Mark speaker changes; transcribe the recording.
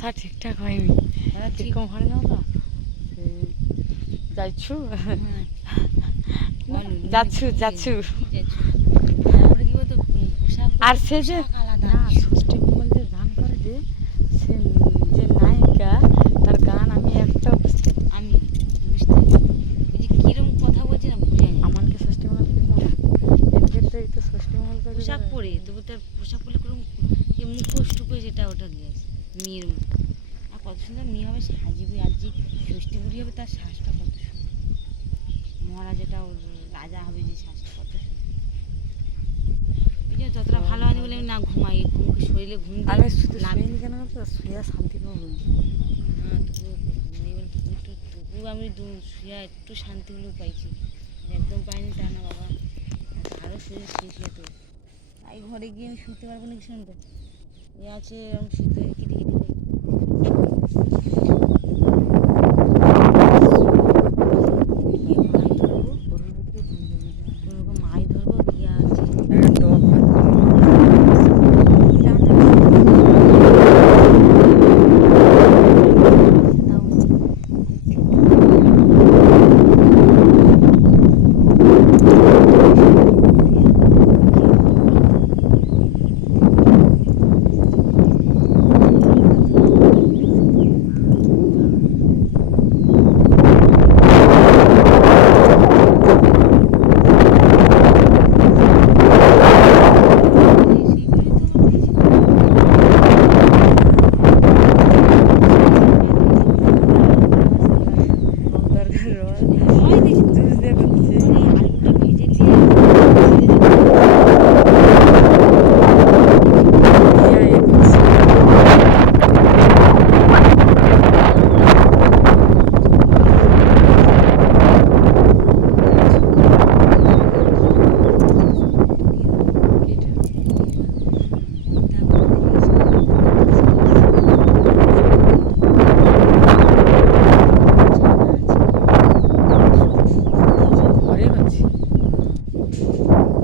Speaker 1: কথা ঠিকঠাক হয়নি।
Speaker 2: ঠিক।
Speaker 1: এরকম হয়। না তো যাইছু যাচ্ছু যাচ্ছু।
Speaker 2: তারপরে কি বলতো পোশাক
Speaker 1: আর সে যে না ষষ্ঠী মঙ্গল যে গান করে যে সে যে নায়িকা তার গান আমি একটাও বুঝতে
Speaker 2: আমি বুঝতে যে কিরম কথা বলছে না বুঝে
Speaker 1: আমাকে ষষ্ঠী মঙ্গল কীরকম এনকে তো এই তো ষষ্ঠী মঙ্গল
Speaker 2: পোশাক পরে তবু তার পোশাক পরে কোনো যে মুখোশ টুকোশ যেটা ওটা দিয়ে আছে। মেয়ের মতো আর কত সুন্দর মেয়ে হবে সাজিবে আর যে ষষ্ঠী বুড়ি হবে তার শ্বাসটা কত সুন্দর। মহারাজাটা ওর রাজা হবে যে শ্বাসটা কত সুন্দর। যতটা ভালো হয়নি বলে আমি না ঘুমাই ঘুমকে শরীরে ঘুম
Speaker 1: আমি শুধু
Speaker 2: লাভ
Speaker 1: কেন শুয়ে শান্তি পাবো
Speaker 2: না। তবুও একটু তবুও আমি শুয়ে একটু শান্তি হলেও পাইছি। একদম পাইনি তা না বাবা। আরও শরীর শেষ হতো তাই ঘরে গিয়ে আমি শুতে পারব না কি শুনব এ আছে আমি শুতে কেটে কেটে যাই Hadi gittiniz de